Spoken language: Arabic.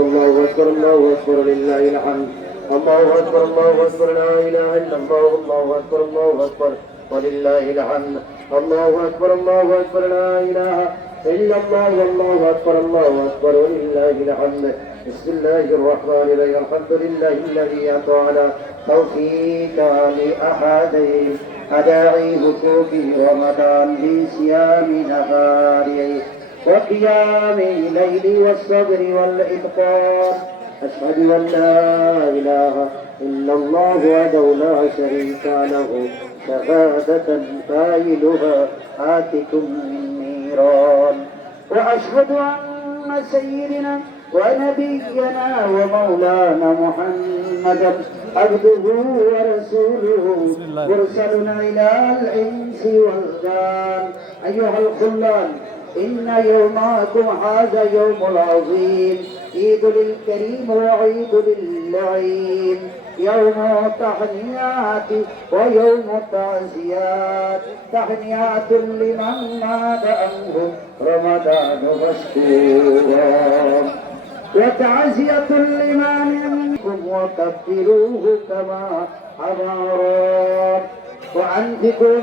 الله أكبر الله أكبر لله الحمد الله أكبر الله أكبر لا إله إلا الله الله أكبر الله أكبر ولله الحمد الله أكبر الله أكبر لا إله إلا الله والله أكبر الله أكبر ولله الحمد بسم الله الرحمن الرحيم الحمد لله الذي أطعنا توفيق لأحدهم أداعي بكوك رمضان بصيام نهاره وقيام الليل والصبر والإتقان أشهد أن لا إله إلا الله وحده لا شريك له. شهادة قائلها آتكم من نيران وأشهد أن سيدنا ونبينا ومولانا محمدا عبده ورسوله. مرسلنا إلى الإنس والجان. أيها الخلان إن يومكم هذا يوم عظيم عيد للكريم وعيد للعين. يوم تحنيات ويوم تعزيات. تحنيات لمن مات عنه رمضان مشكورا. وتعزية لمن منكم وكفروه كما أمرت وأنفقوا